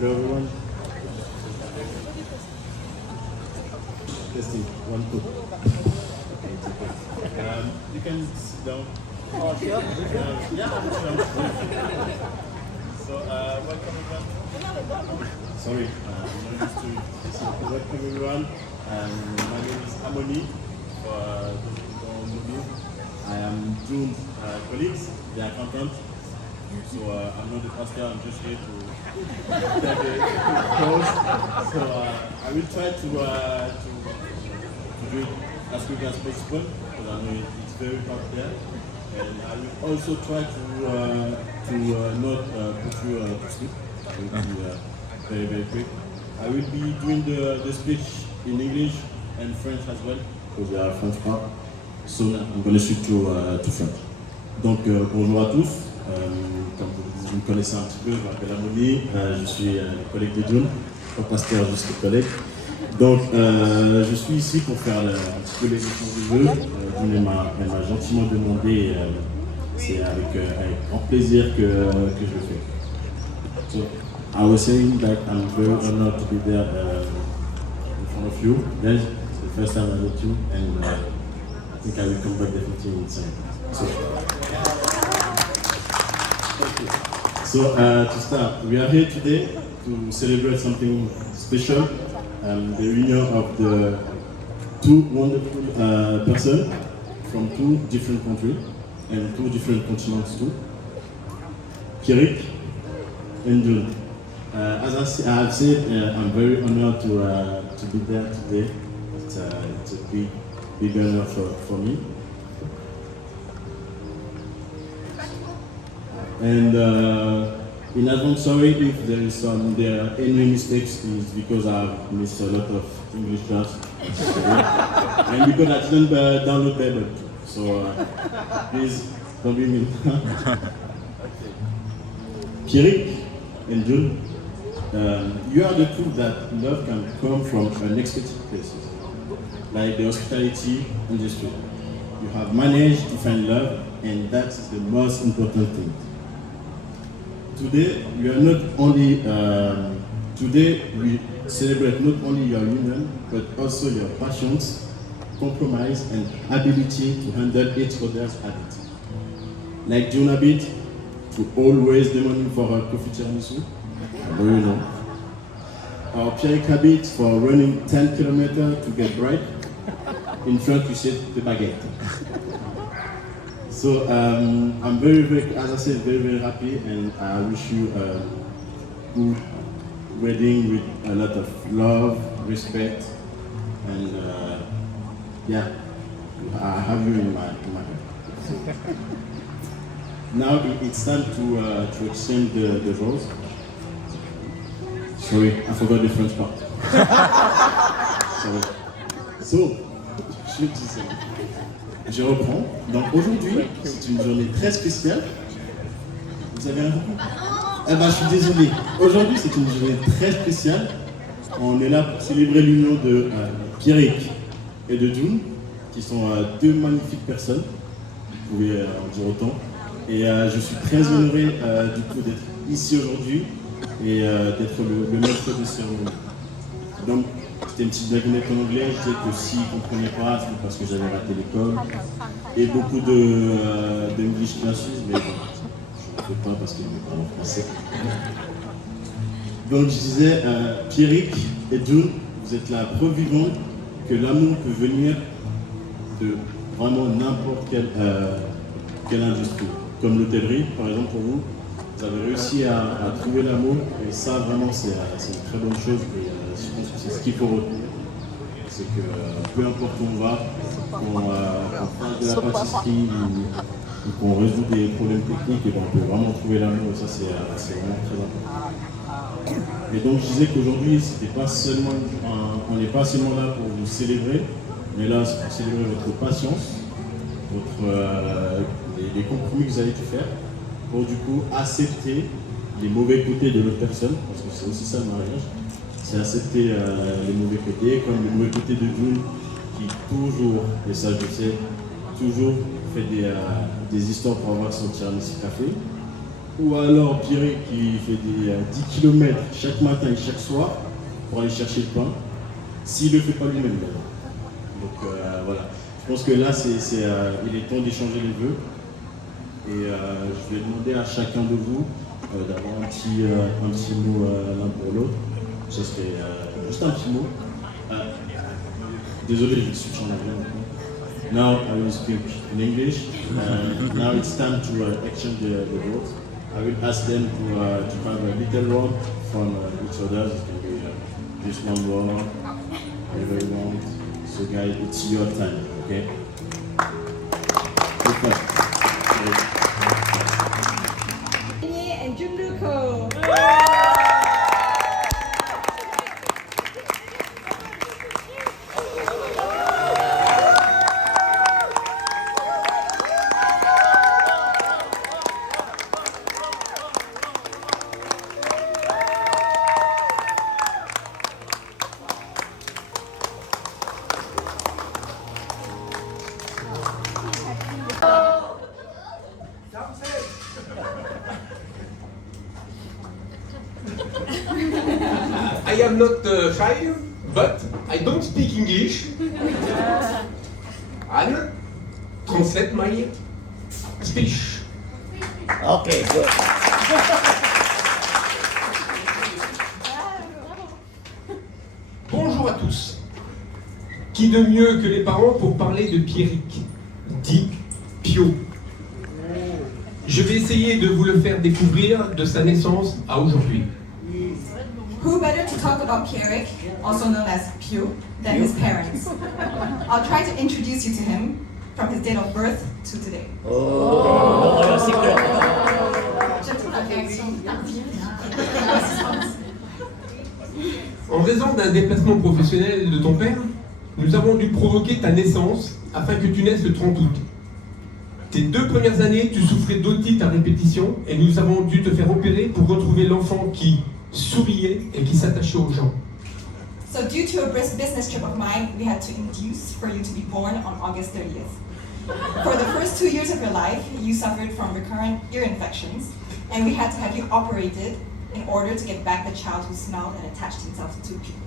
Hello everyone. Testing. 1, 2. Okay, it's okay. You can sit down. Oh, sure. Yeah, so, welcome everyone. Sorry, I'm not used to it. So, welcome everyone. My name is Amoni. For those who don't know me, I am June's colleagues, the accountant. So I'm not the pastor, I'm just here to get the course. So I will try to do it as quick as possible because I know it's very hot there. And I will also try to not put you to sleep. I will be very, very quick. I will be doing the speech in English and French as well because we are French part. So I'm going to switch to French. Donc bonjour à tous. Comme vous me connaissez un petit peu, je m'appelle Amoni, je suis collègue de June, pas pasteur, juste collègue. Donc je suis ici pour faire un petit peu les échanges de vœux. June m'a gentiment demandé, c'est avec grand plaisir que je le fais. So I was saying that I'm very honored to be there in front of you guys. It's the first time I met you and I think I will come back definitely in time. So to start, we are here today to celebrate something special, the reunion of the two wonderful persons from two different countries and two different continents too, Kirik and June. As I have said, I'm very honored to be there today. It's a big honor for me. And in advance, sorry if there are any mistakes, is because I've missed a lot of English class. And because I didn't download paper. So please don't be mean. Kirik and June, you are the proof that love can come from unexpected places, like the hospitality industry. You have managed to find love, and that is the most important thing. Today, today we celebrate not only your union, but also your passions, compromise, and ability to handle each other's habits. Like June Habit, to always demanding for her coffee tiramisu, I know you know. Or Pierre Habit for running 10 kilometers to get bright. In French, we say the baguette. So I'm very, as I said, very happy, and I wish you a good wedding with a lot of love, respect, and yeah, I have you in my heart. Now it's time to exchange the rose. Sorry, I forgot the French part. Sorry. So, je reprends. Donc aujourd'hui, c'est une journée très spéciale. Vous avez un coup? Eh ben, je suis désolé. Aujourd'hui, c'est une journée très spéciale. On est là pour célébrer l'union de Kirik et de June, qui sont deux magnifiques personnes. Vous pouvez en dire autant. Et je suis très honoré du coup d'être ici aujourd'hui et d'être le maître de cérémonie. Donc, c'était une petite blaguette en anglais, je disais que s'ils ne comprenaient pas, c'est parce que j'avais raté l'école. Et beaucoup d'English classes, mais bon, je ne le fais pas parce qu'ils ne parlent pas français. Donc je disais, Pierrick et June, vous êtes la preuve vivante que l'amour peut venir de vraiment n'importe quelle industrie. Comme l'hôtellerie, par exemple, pour vous, vous avez réussi à trouver l'amour, et ça vraiment c'est une très bonne chose, et je pense que c'est ce qu'il faut retenir. C'est que peu importe où on va, qu'on fasse de la pâtisserie ou qu'on résout des problèmes techniques, et on peut vraiment trouver l'amour, et ça c'est vraiment très important. Et donc je disais qu'aujourd'hui, on n'est pas seulement là pour vous célébrer, mais là c'est pour célébrer votre patience, les compromis que vous avez pu faire, pour du coup accepter les mauvais côtés de l'autre personne, parce que c'est aussi ça le mariage, c'est accepter les mauvais côtés, comme le mauvais côté de June qui toujours, et ça je sais, toujours fait des histoires pour avoir son tiramisu café, ou alors Pierre qui fait des 10 km chaque matin et chaque soir pour aller chercher le pain, s'il ne le fait pas lui-même d'abord. Donc voilà, je pense que là il est temps d'échanger les vœux et je vais demander à chacun de vous d'avoir un petit mot l'un pour l'autre. Ce serait juste un petit mot. Désolé, je switch en anglais. Now I will speak in English. Now it's time to exchange the votes. I will ask them to have a little word from each other. It can be just one word, whatever you want. So guys, it's your time, okay? And Junduko. I am not shy, but I don't speak English. Anne, translate my speech. Okay, good. Bonjour à tous. Qui de mieux que les parents pour parler de Pierrick, dit Pio. Je vais essayer de vous le faire découvrir de sa naissance à aujourd'hui. Who better to talk about Pierrick, also known as Pio, than his parents? I'll try to introduce you to him from his date of birth to today. Oh, your secret. J'aime trop la réaction. En raison d'un déplacement professionnel de ton père, nous avons dû provoquer ta naissance afin que tu naisses le 30 août. Tes 2 premières années, tu souffrais d'otite à répétition et nous avons dû te faire opérer pour retrouver l'enfant qui souriait et qui s'attachait aux gens. So due to a business trip of mine, we had to induce for you to be born on August 30th. For the first 2 years of your life, you suffered from recurrent ear infections, and we had to have you operated in order to get back the child who smelled and attached himself to people.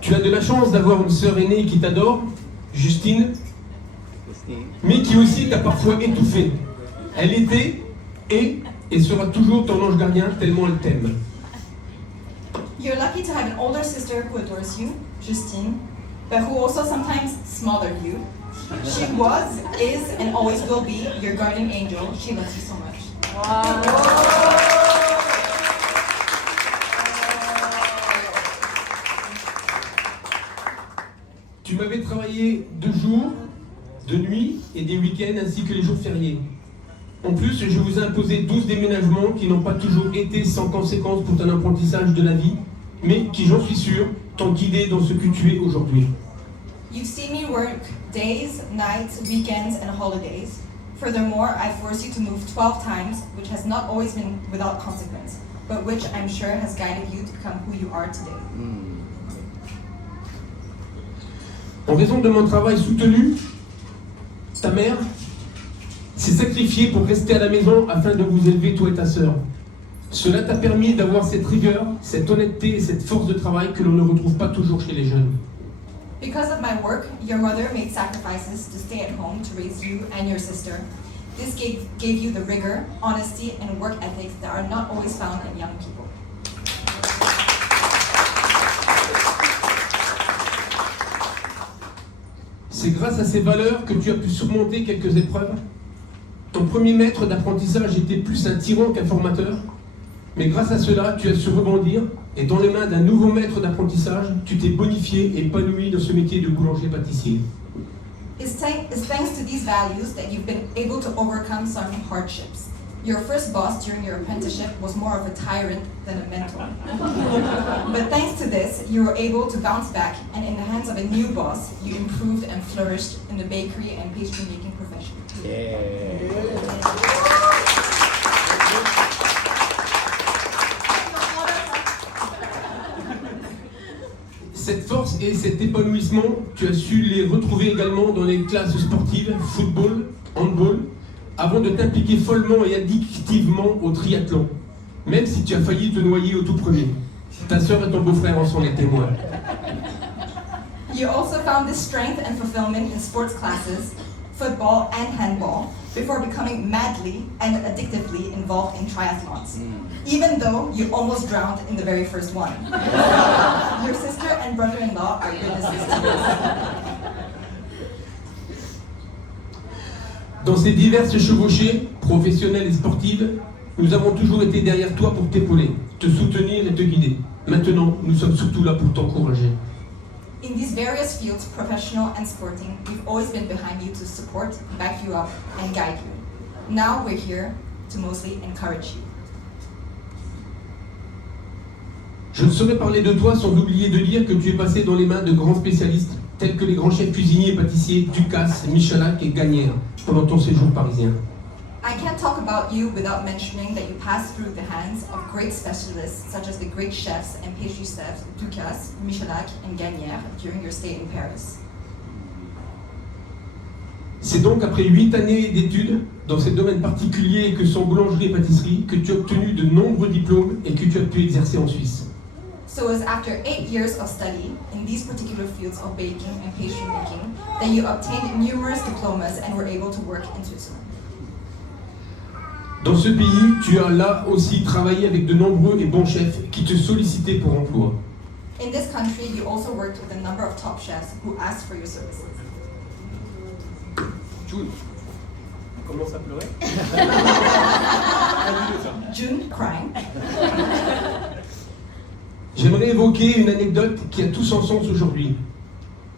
Tu as de la chance d'avoir une sœur aînée qui t'adore, Justine, mais qui aussi t'a parfois étouffé. Elle était, est et sera toujours ton ange gardien tellement elle t'aime. You're lucky to have an older sister who adores you, Justine, but who also sometimes smothered you. She was, is, and always will be your guardian angel. She loves you so much. Tu m'avais travaillé de jour, de nuit et des week-ends ainsi que les jours fériés. En plus, je vous ai imposé 12 déménagements qui n'ont pas toujours été sans conséquence pour ton apprentissage de la vie, mais qui, j'en suis sûr, t'ont guidé dans ce que tu es aujourd'hui. You've seen me work days, nights, weekends, and holidays. Furthermore, I forced you to move 12 times, which has not always been without consequence, but which I'm sure has guided you to become who you are today. En raison de mon travail soutenu, ta mère s'est sacrifiée pour rester à la maison afin de vous élever toi et ta sœur. Cela t'a permis d'avoir cette rigueur, cette honnêteté et cette force de travail que l'on ne retrouve pas toujours chez les jeunes. Because of my work, your mother made sacrifices to stay at home to raise you and your sister. This gave you the rigor, honesty, and work ethics that are not always found in young people. C'est grâce à ces valeurs que tu as pu surmonter quelques épreuves. Ton premier maître d'apprentissage était plus un tyran qu'un formateur, mais grâce à cela, tu as su rebondir et dans les mains d'un nouveau maître d'apprentissage, tu t'es bonifié et épanoui dans ce métier de boulanger-pâtissier. It's thanks to these values that you've been able to overcome some hardships. Your first boss during your apprenticeship was more of a tyrant than a mentor. But thanks to this, you were able to bounce back, and in the hands of a new boss, you improved and flourished in the bakery and pastry making profession. Cette force et cet épanouissement, tu as su les retrouver également dans les classes sportives, football, handball, avant de t'impliquer follement et addictivement au triathlon, même si tu as failli te noyer au tout premier. Ta sœur et ton beau-frère en sont les témoins. You also found this strength and fulfillment in sports classes, football and handball, before becoming madly and addictively involved in triathlons, even though you almost drowned in the very first one. Your sister and brother-in-law are witnesses to this. Dans ces diverses chevauchées, professionnelles et sportives, nous avons toujours été derrière toi pour t'épauler, te soutenir et te guider. Maintenant, nous sommes surtout là pour t'encourager. In these various fields, professional and sporting, we've always been behind you to support, back you up, and guide you. Now we're here to mostly encourage you. Je ne saurais parler de toi sans oublier de dire que tu es passé dans les mains de grands spécialistes, tels que les grands chefs cuisiniers et pâtissiers Ducasse, Michalak et Gagnère, pendant ton séjour parisien. I can't talk about you without mentioning that you passed through the hands of great specialists such as the great chefs and pastry chefs Ducasse, Michalak, and Gagnère during your stay in Paris. C'est donc après 8 années d'études dans ces domaines particuliers que sont boulangerie et pâtisserie que tu as obtenu de nombreux diplômes et que tu as pu exercer en Suisse. So it was after 8 years of study in these particular fields of baking and pastry making that you obtained numerous diplomas and were able to work in Switzerland. Dans ce pays, tu as là aussi travaillé avec de nombreux et bons chefs qui te sollicitaient pour emploi. In this country, you also worked with a number of top chefs who asked for your services. June, on commence à pleurer. June, crying. J'aimerais évoquer une anecdote qui a tout son sens aujourd'hui.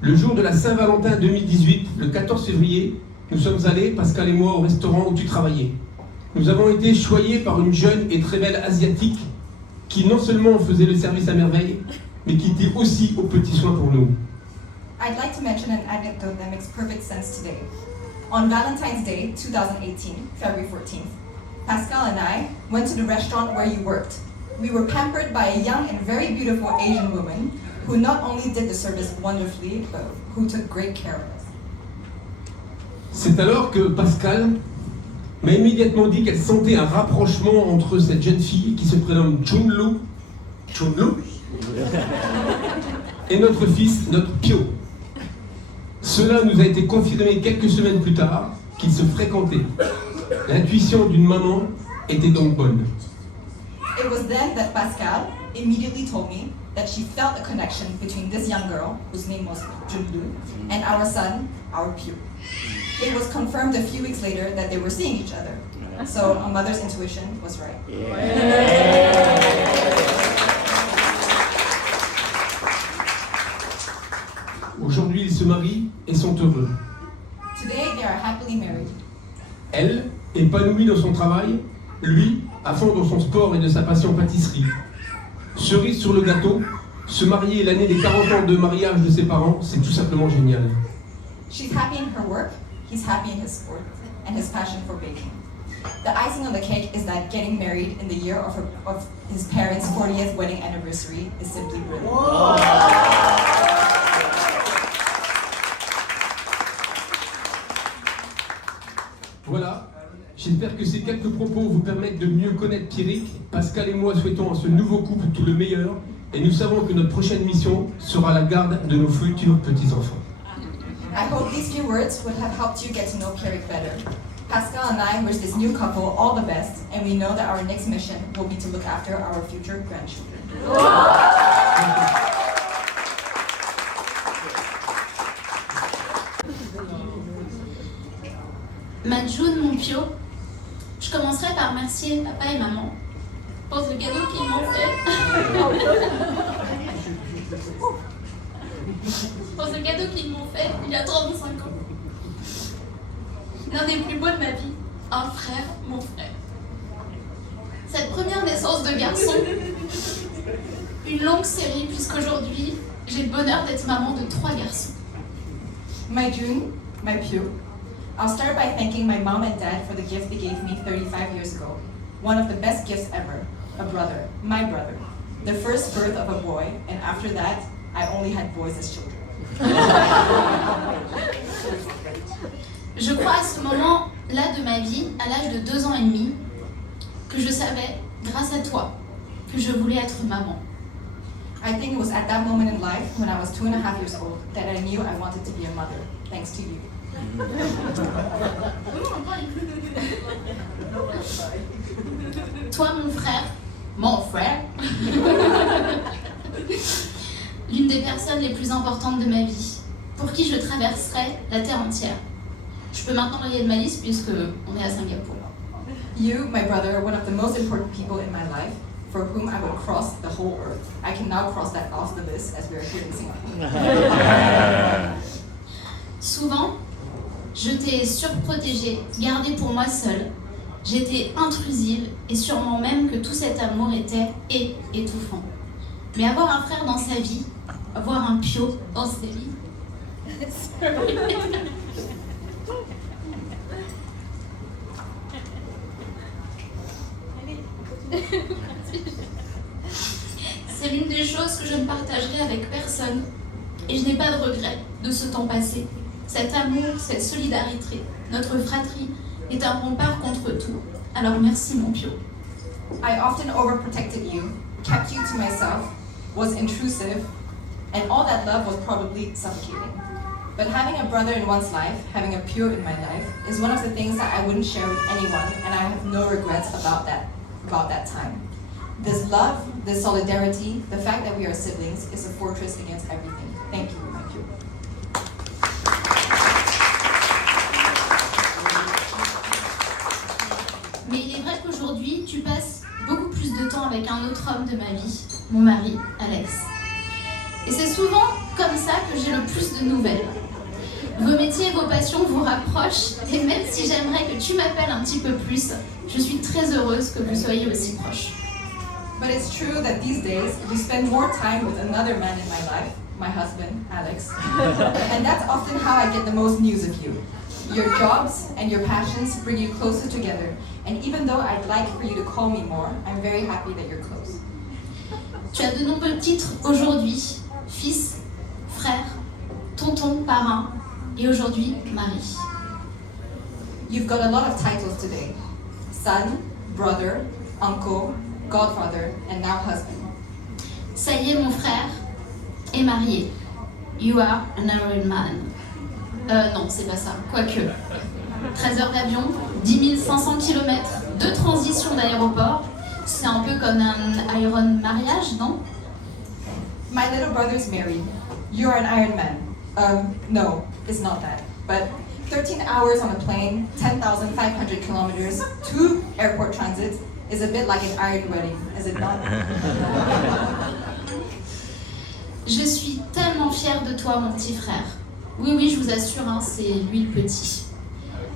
Le jour de la Saint-Valentin 2018, le 14 février, nous sommes allés, Pascal et moi, au restaurant où tu travaillais. Nous avons été choyés par une jeune et très belle asiatique qui non seulement faisait le service à merveille, mais qui était aussi aux petits soins pour nous. I'd like to mention an anecdote that makes perfect sense today. On Valentine's Day 2018, February 14th, Pascal and I went to the restaurant where you worked. We were pampered by a young and very beautiful Asian woman who not only did the service wonderfully, but who took great care of us. C'est alors que Pascal m'a immédiatement dit qu'elle sentait un rapprochement entre cette jeune fille qui se prénomme Chunlu et notre fils, notre Pio. Cela nous a été confirmé quelques semaines plus tard qu'ils se fréquentaient. L'intuition d'une maman était donc bonne. It was then that Pascal immediately told me that she felt a connection between this young girl, whose name was Junlu, and our son, our Pio. It was confirmed a few weeks later that they were seeing each other. So a mother's intuition was right. Aujourd'hui, ils se marient et sont heureux. Today they are happily married. Elle, épanouie dans son travail, lui, à fond dans son sport et de sa passion pâtisserie. Cerise sur le gâteau, se marier l'année des 40 ans de mariage de ses parents, c'est tout simplement génial. She's happy in her work, he's happy in his sport, and his passion for baking. The icing on the cake is that getting married in the year of his parents' 40th wedding anniversary is simply brilliant. Voilà, j'espère que ces quelques propos vous permettent de mieux connaître Pierrick. Pascal et moi souhaitons à ce nouveau couple tout le meilleur et nous savons que notre prochaine mission sera la garde de nos futurs petits-enfants. I hope these few words would have helped you get to know Pierrick better. Pascal and I wish this new couple all the best, and we know that our next mission will be to look after our future grandchildren. Ma June, mon Pio, je commencerai par remercier papa et maman pour ce cadeau qu'ils m'ont fait. Pour ce cadeau qu'ils m'ont fait il y a 35 ans. L'un des plus beaux de ma vie, un frère, mon frère. Cette première naissance de garçon, une longue série puisqu'aujourd'hui, j'ai le bonheur d'être maman de 3 garçons. My June, my Pio, I'll start by thanking my mom and dad for the gift they gave me 35 years ago. One of the best gifts ever, a brother, my brother. The first birth of a boy, and after that, I only had boys as children. Je crois à ce moment-là de ma vie, à l'âge de 2 ans et demi, que je savais, grâce à toi, que je voulais être maman. I think it was at that moment in life, when I was 2.5 years old, that I knew I wanted to be a mother, thanks to you. Toi, mon frère, l'une des personnes les plus importantes de ma vie, pour qui je traverserai la terre entière. Je peux maintenant rayer de ma liste puisque on est à Singapour. You, my brother, are one of the most important people in my life, for whom I would cross the whole earth. I can now cross that off the list as we are here in Singapore. Souvent, je t'ai surprotégée, gardée pour moi seule. J'étais intrusive et sûrement même que tout cet amour était étouffant. Mais avoir un frère dans sa vie, avoir un pio dans sa vie, c'est l'une des choses que je ne partagerai avec personne et je n'ai pas de regret de ce temps passé. Cet amour, cette solidarité, notre fratrie est un rempart contre tout. Alors merci mon pio. I often overprotected you, kept you to myself, was intrusive, and all that love was probably suffocating. But having a brother in one's life, having a pure in my life, is one of the things that I wouldn't share with anyone, and I have no regrets about that time. This love, this solidarity, the fact that we are siblings, is a fortress against everything. Thank you, my pure. Mais il est vrai qu'aujourd'hui, tu passes beaucoup plus de temps avec un autre homme de ma vie, mon mari, Alex. Et c'est souvent comme ça que j'ai le plus de nouvelles. Vos métiers et vos passions vous rapprochent, et même si j'aimerais que tu m'appelles un petit peu plus, je suis très heureuse que vous soyez aussi proches. But it's true that these days, you spend more time with another man in my life, my husband, Alex. And that's often how I get the most news of you. Your jobs and your passions bring you closer together. And even though I'd like for you to call me more, I'm very happy that you're close. Tu as de nombreux titres aujourd'hui, fils, frère, tonton, parrain, et aujourd'hui, mari. You've got a lot of titles today. Son, brother, uncle, godfather, and now husband. Ça y est, mon frère est marié. You are an Iron Man. Non, c'est pas ça. Quoique. 13 heures d'avion, 10 500 km, 2 transitions d'aéroport. C'est un peu comme un Iron mariage, non? My little brother's married. You're an Iron Man. No, it's not that. But 13 hours on a plane, 10,500 kilometers, 2 airport transits is a bit like an Iron wedding, is it not? Je suis tellement fière de toi, mon petit frère. Oui, je vous assure, hein, c'est lui le petit.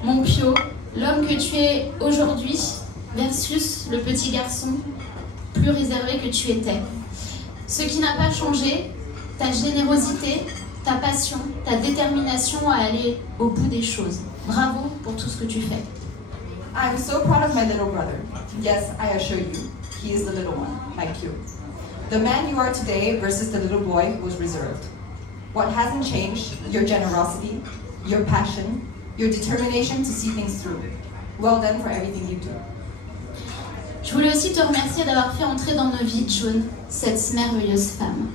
Mon pio, l'homme que tu es aujourd'hui versus le petit garçon plus réservé que tu étais. Ce qui n'a pas changé, ta générosité, ta passion, ta détermination à aller au bout des choses. Bravo pour tout ce que tu fais. I'm so proud of my little brother. Yes, I assure you, he is the little one, like you. The man you are today versus the little boy was reserved. What hasn't changed, your generosity, your passion, your determination to see things through. Well done for everything you do. Je voulais aussi te remercier d'avoir fait entrer dans nos vies June, cette merveilleuse femme.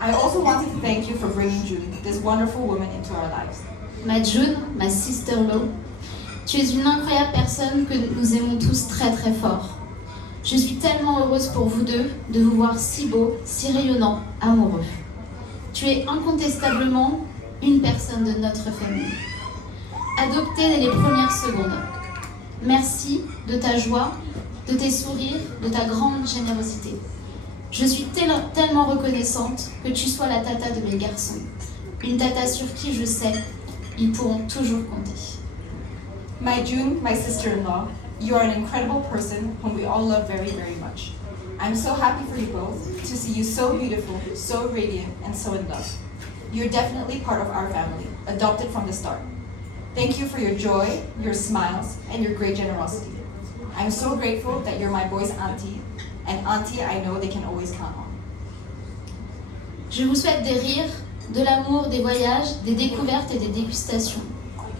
I also wanted to thank you for bringing June, this wonderful woman, into our lives. Ma June, ma sister-in-law, tu es une incroyable personne que nous aimons tous très très fort. Je suis tellement heureuse pour vous deux de vous voir si beau, si rayonnant, amoureux. Tu es incontestablement une personne de notre famille. Adoptée dès les premières secondes. Merci de ta joie, de tes sourires, de ta grande générosité. Je suis tellement reconnaissante que tu sois la tata de mes garçons. Une tata sur qui je sais, ils pourront toujours compter. My June, my sister-in-law, you are an incredible person whom we all love very, very much. I'm so happy for you both, to see you so beautiful, so radiant, and so in love. You're definitely part of our family, adopted from the start. Thank you for your joy, your smiles, and your great generosity. I'm so grateful that you're my boys' auntie, and auntie I know they can always count on. Je vous souhaite des rires, de l'amour, des voyages, des découvertes et des dégustations.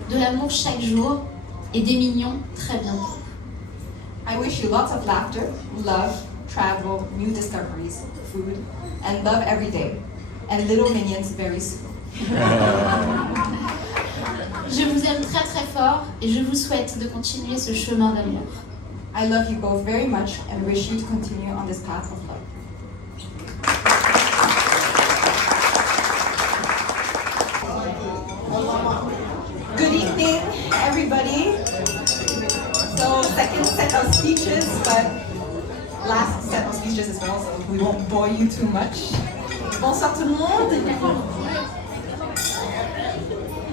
De l'amour chaque jour et des mignons très bientôt. I wish you lots of laughter, love, travel, new discoveries, food, and love every day. And little minions very soon. Je vous aime très très fort et je vous souhaite de continuer ce chemin d'amour. I love you both very much and wish you to continue on this path of love. Good evening, everybody. So, second set of speeches, but last set of speeches as well, so we won't bore you too much. Bonsoir tout le monde.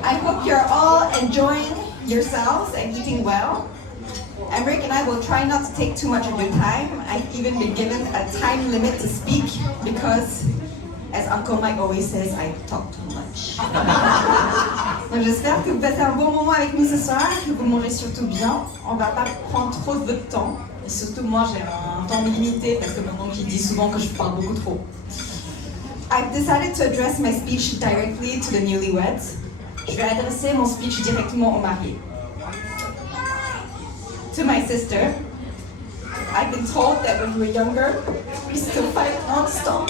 I hope you're all enjoying yourselves and eating well. Emric and I will try not to take too much of your time. I've even been given a time limit to speak because, as Uncle Mike always says, I talk too much. Donc j'espère que vous passez un bon moment avec nous ce soir, que vous mangez surtout bien. On va pas prendre trop de votre temps. Et surtout moi j'ai un temps limité parce que mon oncle dit souvent que je parle beaucoup trop. I've decided to address my speech directly to the newlyweds. Je vais adresser mon speech directement aux mariés. To my sister, I've been told that when we were younger, we used to fight non-stop.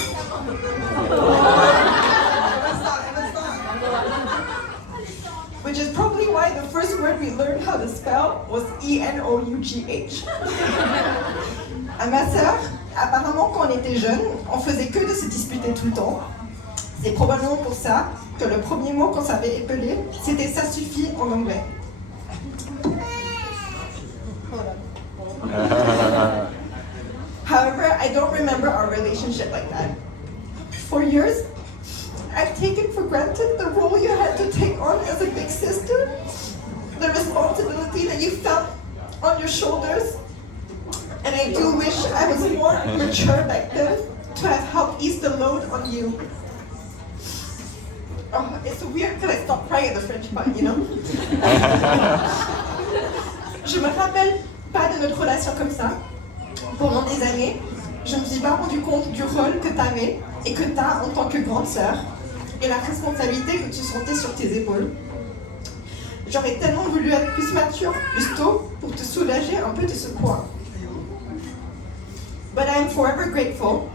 Which is probably why the first word we learned how to spell was E-N-O-U-G-H. À ma sœur, apparemment quand on était jeune, on faisait que de se disputer tout le temps. C'est probablement pour ça que le premier mot qu'on savait épeler, c'était ça suffit en anglais. However, I don't remember our relationship like that. For years, I've taken for granted the role you had to take on as a big sister, the responsibility that you felt on your shoulders, and I do wish I was more mature back then to have helped ease the load on you. Oh, it's weird because I stopped crying at the French part, you know? Je me rappelle pas de notre relation comme ça. Pendant des années, je ne me suis pas rendu compte du rôle que tu avais et que tu as en tant que grande sœur et la responsabilité que tu sentais sur tes épaules. J'aurais tellement voulu être plus mature, plus tôt, pour te soulager un peu de ce poids. But I am forever grateful,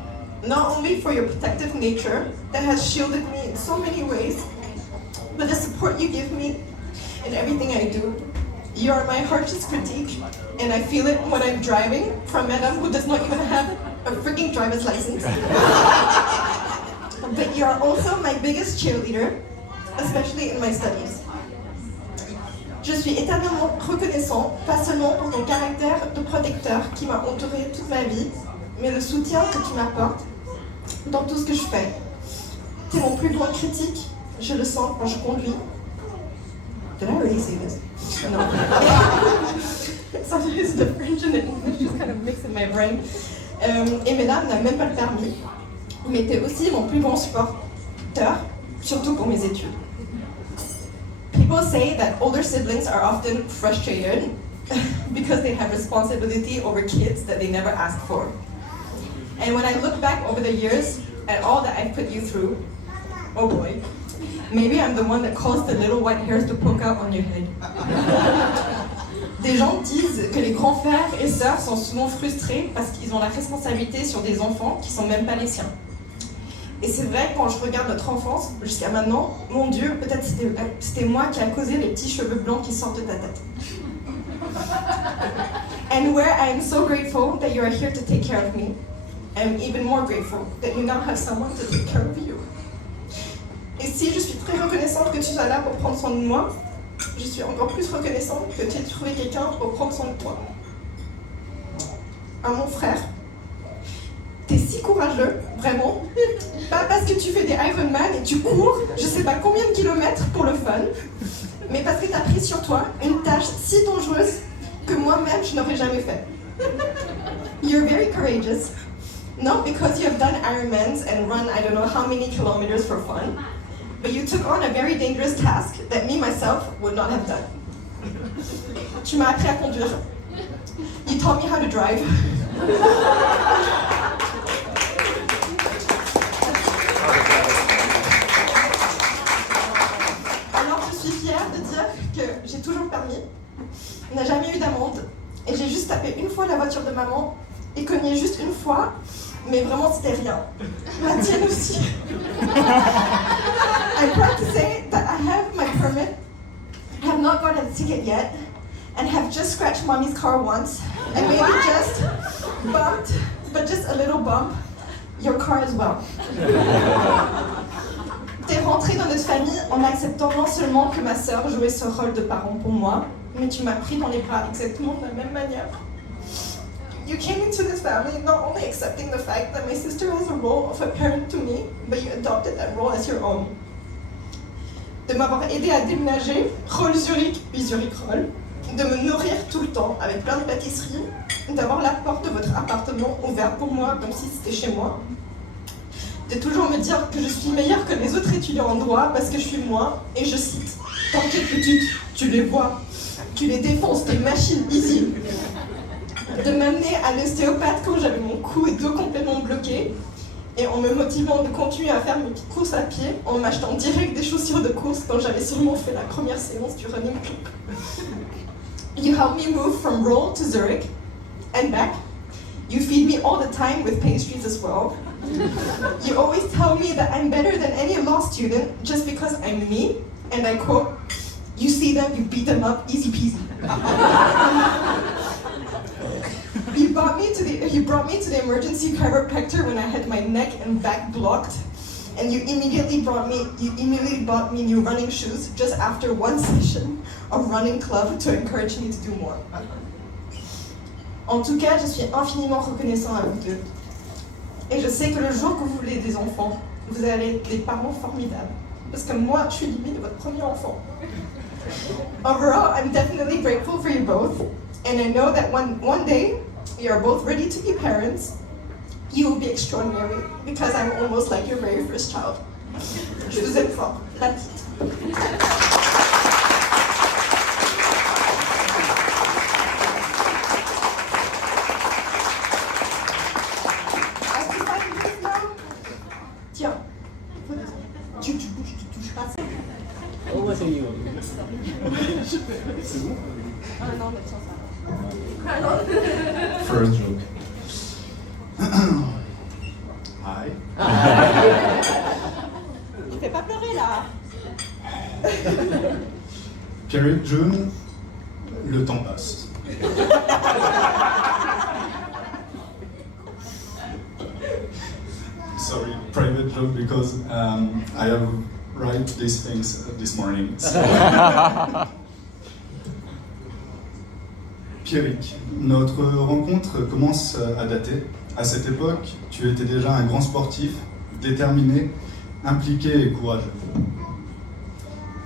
not only for your protective nature that has shielded me in so many ways, but the support you give me in everything I do. You are my harshest critique, and I feel it when I'm driving from Madame who does not even have a freaking driver's license. But you are also my biggest cheerleader, especially in my studies. Je suis éternellement reconnaissant, pas seulement pour ton caractère de protecteur qui m'a entouré toute ma vie, mais le soutien que tu m'apportes dans tout ce que je fais. Tu es mon plus grand critique, je le sens quand je conduis. Did I already say this? No. Sometimes the French and the English just kind of mix in my brain. Et mesdames n'a même pas le permis, mais t'es aussi mon plus grand supporteur, surtout pour mes études. People say that older siblings are often frustrated because they have responsibility over kids that they never asked for. And when I look back over the years at all that I've put you through, oh boy, maybe I'm the one that caused the little white hairs to poke out on your head. Des gens disent que les grands frères et sœurs sont souvent frustrés parce qu'ils ont la responsabilité sur des enfants qui sont même pas les siens. Et c'est vrai, quand je regarde notre enfance jusqu'à maintenant, mon Dieu, peut-être c'était moi qui a causé les petits cheveux blancs qui sortent de ta tête. And where I am so grateful that you are here to take care of me, I'm even more grateful that you now have someone to take care of you. Et si je suis très reconnaissante que tu sois là pour prendre soin de moi, je suis encore plus reconnaissante que tu aies trouvé quelqu'un pour prendre soin de toi. À mon frère, t'es si courageux, vraiment. Pas parce que tu fais des Ironman et tu cours, je sais pas combien de kilomètres pour le fun, mais parce que t'as pris sur toi une tâche si dangereuse que moi-même je n'aurais jamais fait. You're very courageous. Not because you have done Ironmans and run I don't know how many kilometers for fun, but you took on a very dangerous task that me myself would not have done. Tu m'as appris à conduire. You taught me how to drive. j'ai toujours le permis, on n'a jamais eu d'amende, et j'ai juste tapé une fois la voiture de maman, et cogné juste une fois, mais vraiment c'était rien. La tienne aussi. I'm proud to say that I have my permit, have not gotten a ticket yet, and have just scratched mommy's car once, and maybe just bumped, but just a little bump, your car as well. T'es rentrée dans notre famille en acceptant non seulement que ma sœur jouait ce rôle de parent pour moi, mais tu m'as pris dans les bras exactement de la même manière. You came into this family not only accepting the fact that my sister has a role of a parent to me, but you adopted that role as your own. De m'avoir aidé à déménager, rôle Zurich, puis Zurich rôle, de me nourrir tout le temps avec plein de pâtisseries, d'avoir la porte de votre appartement ouverte pour moi comme si c'était chez moi, de toujours me dire que je suis meilleure que les autres étudiants en droit parce que je suis moi, et je cite, t'inquiète petite, tu les vois, tu les défonces, t'es machine, easy. De m'amener à l'ostéopathe quand j'avais mon cou et dos complètement bloqués, et en me motivant de continuer à faire mes petites courses à pied en m'achetant direct des chaussures de course quand j'avais seulement fait la première séance du running club. You helped me move from Roll to Zurich and back. You feed me all the time with pastries as well. You always tell me that I'm better than any law student just because I'm me, and I quote, you see them, you beat them up, easy peasy. You brought me to the emergency chiropractor when I had my neck and back blocked, and you immediately bought me new running shoes just after one session of running club to encourage me to do more. En tout cas, je suis infiniment reconnaissant à vous deux. Et je sais que le jour que vous voulez des enfants, vous allez être des parents formidables. Parce que moi, je suis limite votre premier enfant. Overall, I'm definitely grateful for you both. And I know that one day, you are both ready to be parents. You will be extraordinary because I'm almost like your very first child. Je vous aime fort. La petite. Tiens. Tu touches pas ça. Oh, c'est mieux. C'est bon? Ah non, mais tiens ça. First joke. Hi. Tu fais pas pleurer là. Pierre, June, le temps passe. Sorry, private joke because I have write these things this morning. Pierrick, notre rencontre commence à dater. À cette époque, tu étais déjà un grand sportif, déterminé, impliqué et courageux.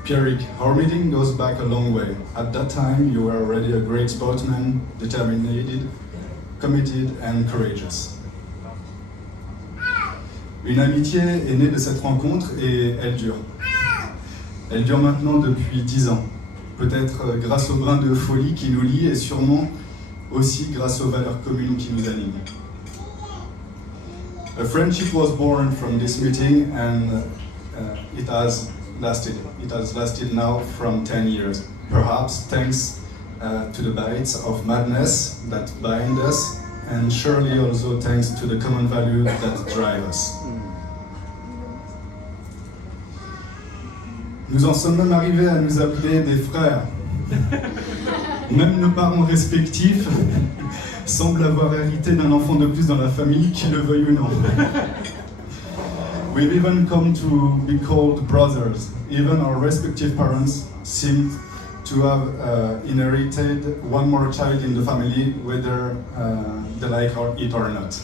Pierrick, our meeting goes back a long way. At that time, you were already a great sportsman, determined, committed and courageous. Une amitié est née de cette rencontre et elle dure. Elle dure maintenant depuis 10 ans. Peut-être grâce au brin de folie qui nous lie et sûrement aussi grâce aux valeurs communes qui nous animent. A friendship was born from this meeting and it has lasted. It has lasted now from 10 years. Perhaps thanks to the bites of madness that bind us and surely also thanks to the common values that drive us. Nous en sommes même arrivés à nous appeler des frères. Même nos parents respectifs semblent avoir hérité d'un enfant de plus dans la famille, qu'il le veuille ou non. We've even come to be called brothers. Even our respective parents seem to have inherited one more child in the family, whether they like it or not.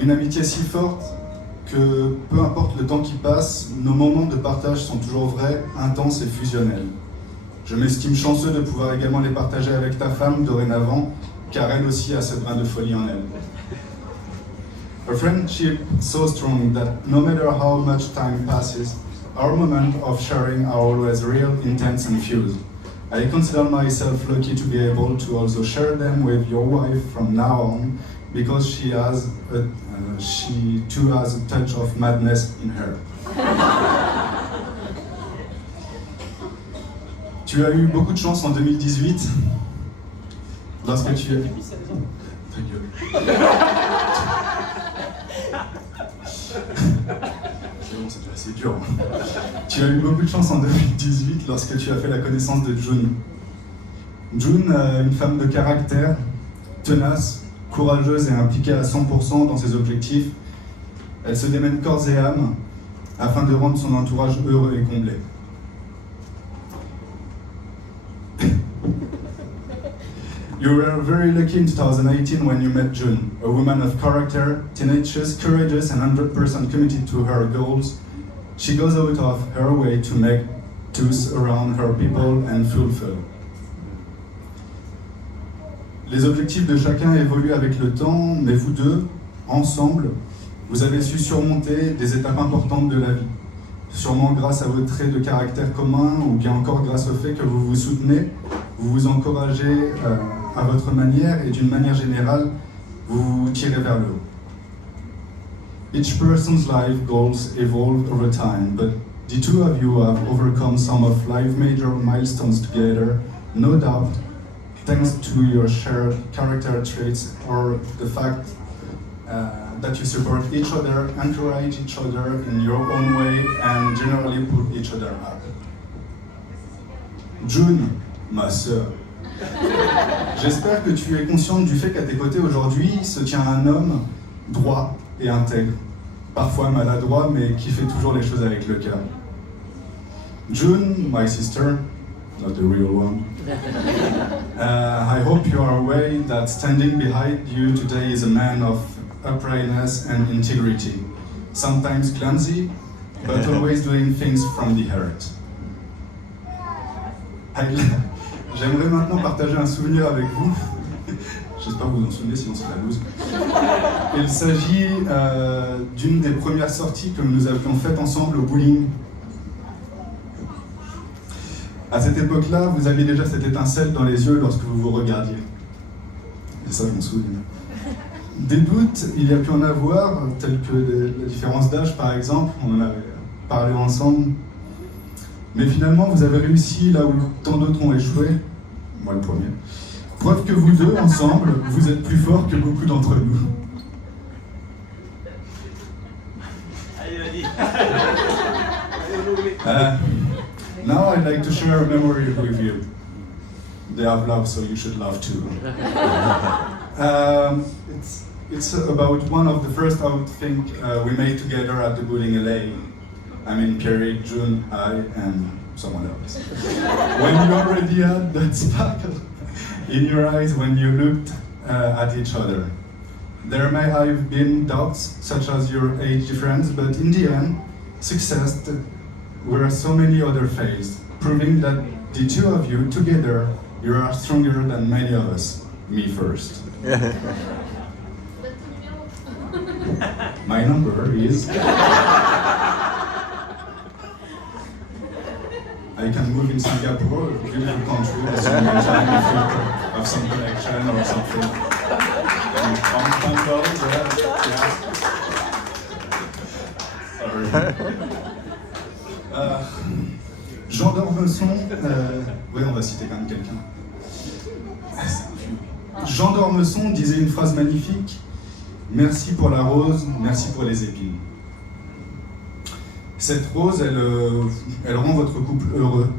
Une amitié si forte que peu importe le temps qui passe, nos moments de partage sont toujours vrais, intenses et fusionnels. Je m'estime chanceux de pouvoir également les partager avec ta femme dorénavant, car elle aussi a ce brin de folie en elle. A friendship so strong that no matter how much time passes, our moments of sharing are always real, intense and fused. I consider myself lucky to be able to also share them with your wife from now on, because she too has a touch of madness in her. Tu as eu beaucoup de chance en 2018 lorsque tu es... Ta gueule. C'est bon, c'était assez dur. Tu as eu beaucoup de chance en 2018 lorsque tu as fait la connaissance de June. June, une femme de caractère, tenace, courageuse et impliquée à 100% dans ses objectifs. Elle se démène corps et âme afin de rendre son entourage heureux et comblé. You were very lucky in 2018 when you met June, a woman of character, tenacious, courageous, and 100% committed to her goals. She goes out of her way to make to surround her people and fulfill. Les objectifs de chacun évoluent avec le temps, mais vous deux, ensemble, vous avez su surmonter des étapes importantes de la vie. Sûrement grâce à vos traits de caractère communs, ou bien encore grâce au fait que vous vous soutenez, vous vous encouragez à votre manière, et d'une manière générale, vous vous tirez vers le haut. Each person's life goals evolve over time, but the two of you have overcome some of life's major milestones together, no doubt, thanks to your shared character traits or the fact that you support each other, encourage each other in your own way, and generally put each other up. June, ma sœur, j'espère que tu es consciente du fait qu'à tes côtés aujourd'hui se tient un homme droit et intègre, parfois maladroit, mais qui fait toujours les choses avec le cœur. June, my sister, not the real one. I hope you are aware that standing behind you today is a man of uprightness and integrity, sometimes clumsy, but always doing things from the heart. J'aimerais maintenant partager un souvenir avec vous. J'espère que vous vous en souvenez, sinon c'est la loose. Il s'agit d'une des premières sorties que nous avions faites ensemble au bowling. À cette époque-là, vous aviez déjà cette étincelle dans les yeux lorsque vous vous regardiez. Et ça, je m'en souviens. Des doutes, il y a pu en avoir, tels que la différence d'âge par exemple, on en avait parlé ensemble. Mais finalement, vous avez réussi là où tant d'autres ont échoué, moi le premier. Preuve que vous deux, ensemble, vous êtes plus forts que beaucoup d'entre nous. Now I'd like to share a memory with you. They have love, so you should love too. It's about one of the first outing we made together at the bowling LA. I mean, Pierre, June, I, and someone else. When you already had that sparkle in your eyes when you looked at each other. There may have been doubts, such as your age difference, but in the end, success were so many other fails, proving that the two of you together, you are stronger than many of us. Me first. My number is... I can move in Singapore, a beautiful country, as you mentioned, if you have some connection or something. Sorry. Jean d'Ormesson, oui, on va citer quand même quelqu'un. Jean d'Ormesson disait une phrase magnifique: merci pour la rose, merci pour les épines. Cette rose, elle rend votre couple heureux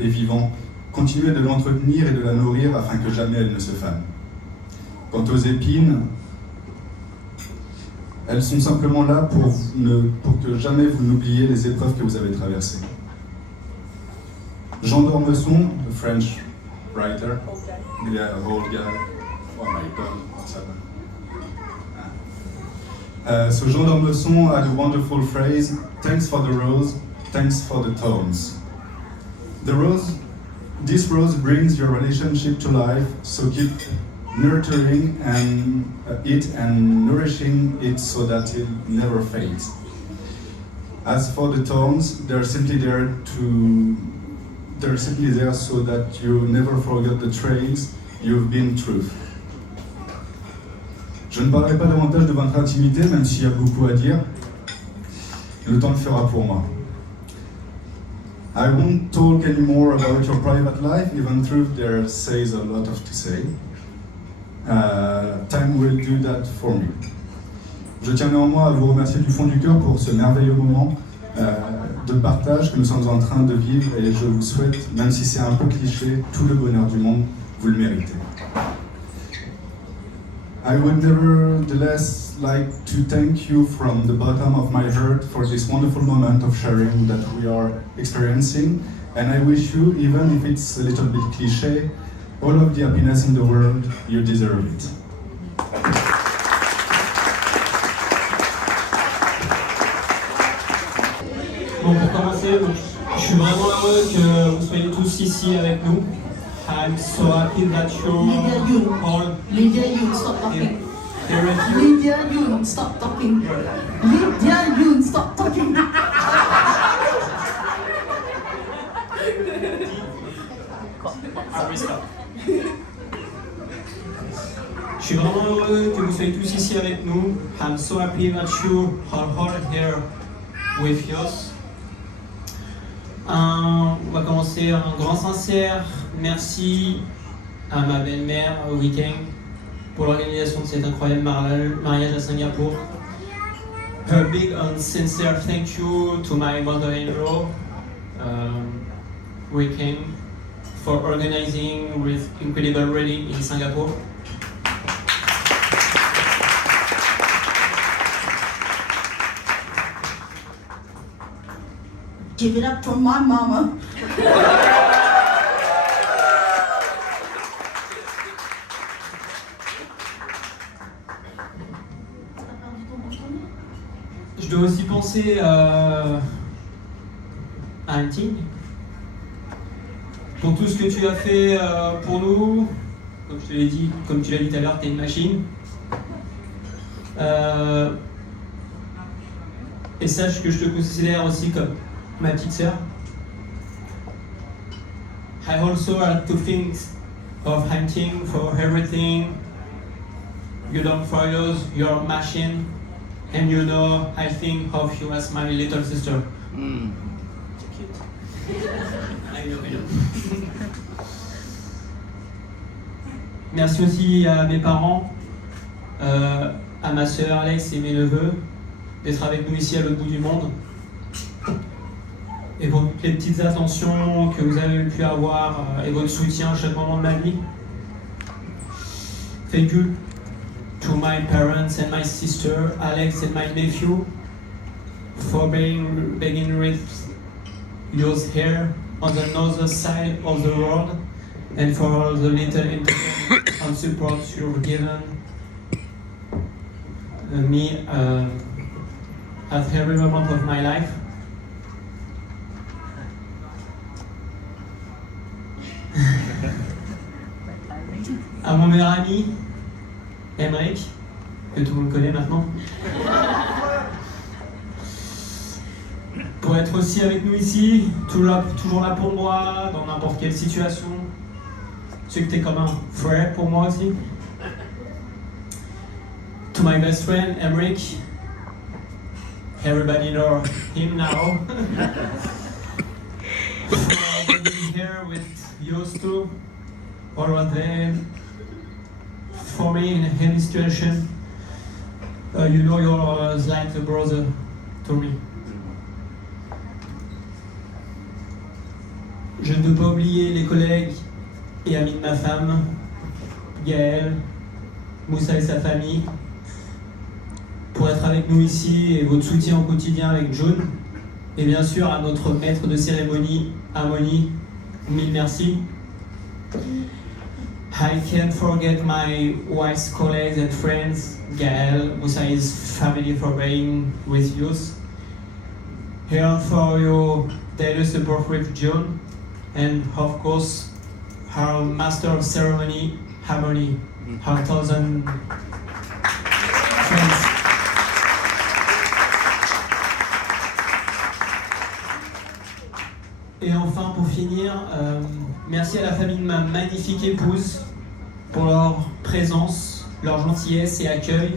et vivant. Continuez de l'entretenir et de la nourrir afin que jamais elle ne se fane. Quant aux épines, elles sont simplement là pour que jamais vous n'oubliez les épreuves que vous avez traversées. Jean d'Ormesson, a French writer, yeah, old guy. Oh my God, what's happened? So Jean d'Ormesson had a wonderful phrase: thanks for the rose, thanks for the thorns. This rose brings your relationship to life, so keep nurturing it and nourishing it so that it never fades. As for the thorns, they're simply there so that you never forget the trails you've been through. Je ne parlerai pas davantage de votre intimité, même s'il y a beaucoup à dire. Le temps le fera pour moi. I won't talk anymore about your private life, even though there says a lot of to say. Time will do that for me. Je tiens néanmoins à vous remercier du fond du cœur pour ce merveilleux moment de partage que nous sommes en train de vivre et je vous souhaite, même si c'est un peu cliché, tout le bonheur du monde, vous le méritez. I would nevertheless like to thank you from the bottom of my heart for this wonderful moment of sharing that we are experiencing, and I wish you, even if it's a little bit cliché, all of the happiness in the world. You deserve it. Bon, pour commencer, je suis vraiment heureux que vous soyez tous ici avec nous. I'm so happy that you all Lydia Yoon, stop talking. here with you. Lydia Yoon, stop talking. Lydia Yoon, stop talking. Je suis vraiment heureux que vous soyez tous ici avec nous. I'm so happy that you are all here with us. On va commencer un grand sincère merci à ma belle-mère Weekend pour l'organisation de cet incroyable mariage à Singapour. A big and sincere thank you to my mother-in-law Weekend for organizing with incredible wedding in Singapore. Give it up for my mama. Je dois aussi penser à Anting, pour tout ce que tu as fait pour nous. Comme je te l'ai dit, comme tu l'as dit tout à l'heure, tu es une machine. Et sache que je te considère aussi comme ma petite sœur. I also have to think of Anting for everything you done for us, your machine. And you know, I think of you as my little sister. Cute. I know. Merci aussi à mes parents, à ma sœur Alex et mes neveux, d'être avec nous ici à l'autre bout du monde. Et pour toutes les petites attentions que vous avez pu avoir et votre soutien à chaque moment de ma vie. Thank you to my parents and my sister, Alex and my nephew, for being with us here on the other side of the world, and for all the little entertainment and support you've given me at every moment of my life. À mon meilleur ami, Emmerich, que tout le monde connaît maintenant, pour être aussi avec nous ici, toujours là pour moi, dans n'importe quelle situation. Tu sais que t'es comme un frère pour moi aussi. To my best friend, Emmerich, everybody know him now. For being here with you two, always there. For me, in any situation, you know you're like a brother to me. Je ne peux pas oublier les collègues et amis de ma femme, Gaël, Moussa et sa famille, pour être avec nous ici et votre soutien au quotidien avec June. Et bien sûr à notre maître de cérémonie, Amoni, mille merci. I can't forget my wife's colleagues and friends, Gael, Moussa's family for being with us. Here for your daily support with June, and of course, our master of ceremony, Harmony, our 1,000 friends. Et enfin, pour finir, merci à la famille de ma magnifique épouse pour leur présence, leur gentillesse et accueil.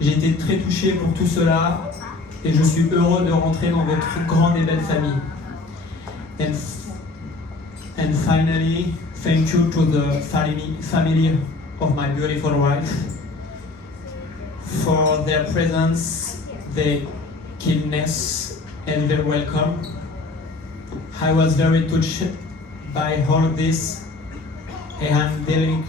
J'ai été très touché pour tout cela et je suis heureux de rentrer dans votre grande et belle famille. And finally, thank you to the family of my beautiful wife for their presence, their kindness, and their welcome. I was very touched by all of this, and I'm dealing.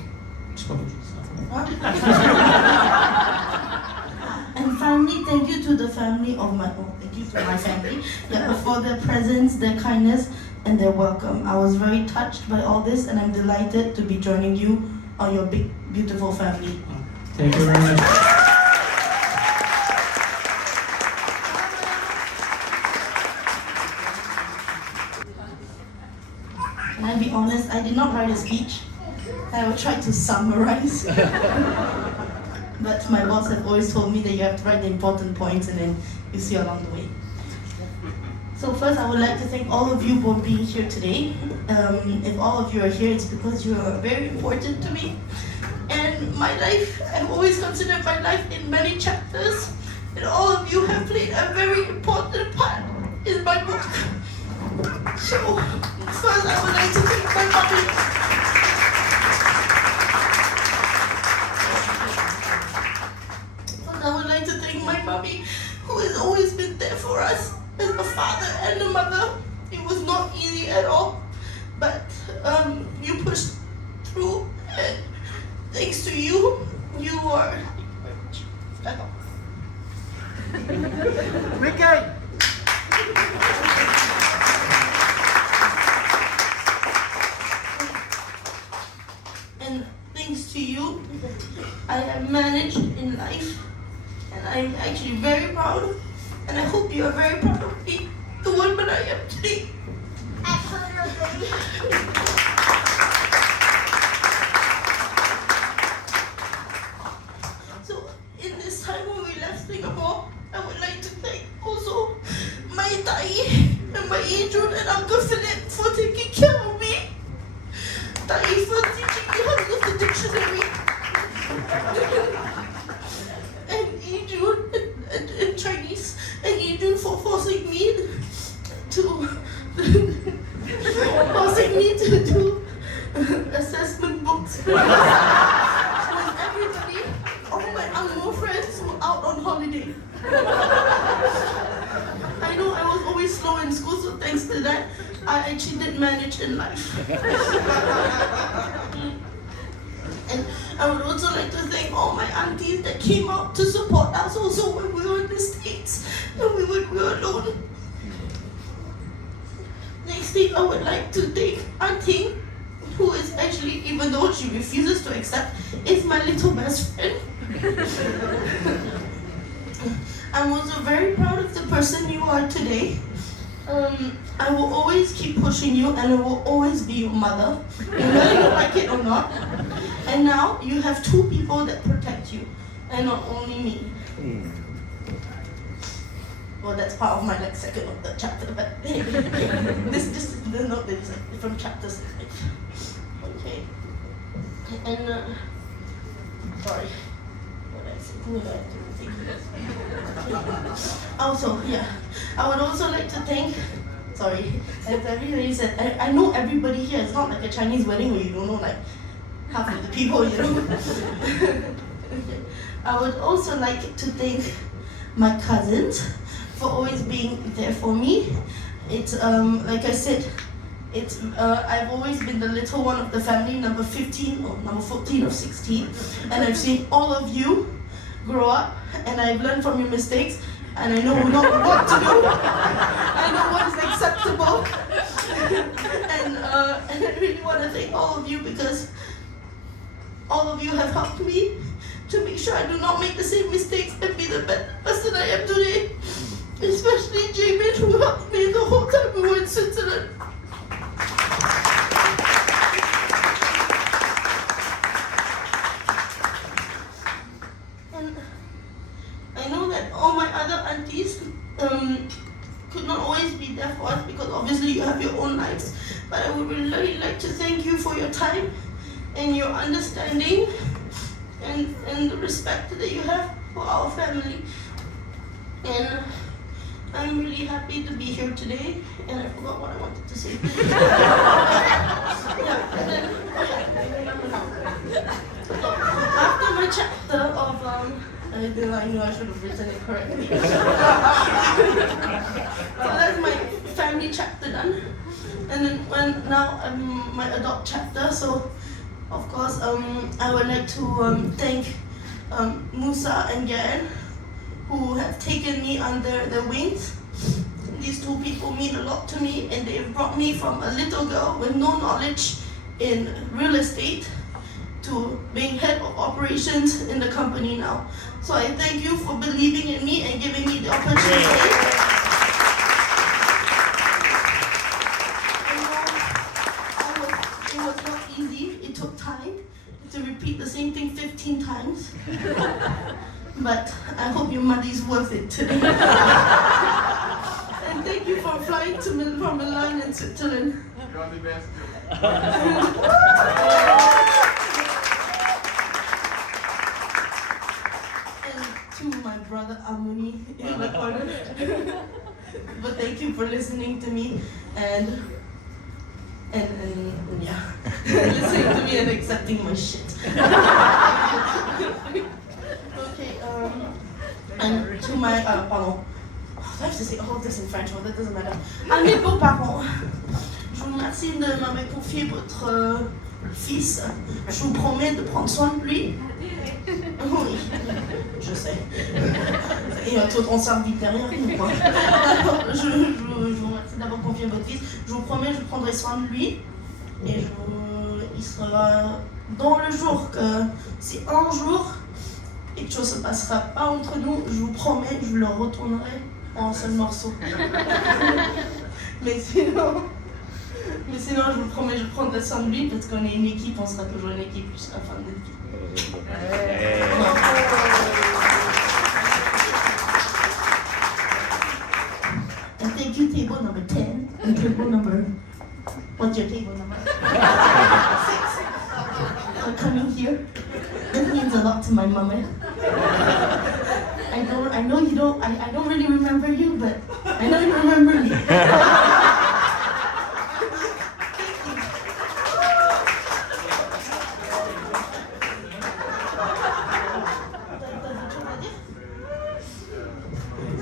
And finally, thank you to the family of my family for their presence, their kindness, and their welcome. I was very touched by all this, and I'm delighted to be joining you on your big, beautiful family. Thank you very much. Can I be honest? I did not write a speech. I will try to summarize. But my boss have always told me that you have to write the important points and then you see along the way. So first, I would like to thank all of you for being here today. If all of you are here, it's because you are very important to me. And my life, I've always considered my life in many chapters, and all of you have played a very important part in my book. So first, I would like to thank my mommy. I would like to thank my mommy, who has always been there for us as a father and a mother. It was not easy at all, but you pushed through, and thanks to you, you are. And thanks to you, I have managed in life. And I'm actually very proud, and I hope you are very proud of me, the woman I am today. So, in this time when we left Singapore, I would like to thank also my Dai and my Adrian and Uncle Philip for taking care of me. Dai for teaching me how to use the dictionary. And Chinese, and Adrian for forcing me to do assessment books with everybody. All my Angmo friends were out on holiday. I know I was always slow in school, so thanks to that, I actually did manage in life. And I would also like to thank all my aunties that came out to support us also when we were in the States and we were alone. Next thing, I would like to thank Auntie, who is actually, even though she refuses to accept, is my little best friend. I'm also very proud of the person you are today. I will always keep pushing you, and I will always be your mother, whether you like it or not. And now you have two people that protect you, and not only me. Well, that's part of my second or third chapter, but this is the note that is from chapters. Okay. And sorry. Also, yeah, I would also like to thank. Sorry, as everybody said, I know everybody here. It's not like a Chinese wedding where you don't know like half of the people, you know. I would also like to thank my cousins for always being there for me. It's like I said, it's I've always been the little one of the family, number 15 or number 14 or 16, and I've seen all of you grow up, and I've learned from your mistakes, and I know not what to do. I know what is acceptable. And I really want to thank all of you because all of you have helped me to make sure I do not make the same mistakes and be the best person I am today. Especially Jamin, who helped me the whole time we were in Switzerland. And I know that all my other aunties could not always be there for us because obviously you have your own lives. But I would really like to thank you for your time and your understanding and the respect that you have for our family. And I'm really happy to be here today, and I forgot what I wanted to say. After my chapter of I knew I should have written it correctly. So that's my family chapter done, and then now I'm my adult chapter. So of course I would like to thank Musa and Gael, who have taken me under their wings. These two people mean a lot to me, and they've brought me from a little girl with no knowledge in real estate to being head of operations in the company now. So I thank you for believing in me and giving me the opportunity. It was not easy. It took time to repeat the same thing 15 times. But I hope your money's worth it today. And thank you for flying from Milan and Switzerland. You are the best. And to my brother Amoni in the corner. But thank you for listening to me and yeah, listening to me and accepting my shit. Okay, and to my pardon. I have to say all this in French, but that doesn't matter. À mes beaux-parents, je vous remercie de m'avoir confié votre fils. Je vous promets de prendre soin de lui. Oui, je sais. Et on s'invite derrière nous, quoi. Alors, je vous remercie d'avoir confié votre fils. Je vous promets, je prendrai soin de lui. Et il sera dans le jour que si un jour quelque chose ne se passera pas entre nous, je vous promets, je le retournerai en un seul morceau. Mais sinon, je vous promets, je prendrai soin de lui parce qu'on est une équipe, on sera toujours une équipe jusqu'à la fin de notre vie. And thank you, table number 10 and table number. What's your table number? 6. For coming here. That means a lot to my mama. I know you don't. I don't really remember you, but I know you remember me.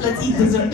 Let's eat dessert.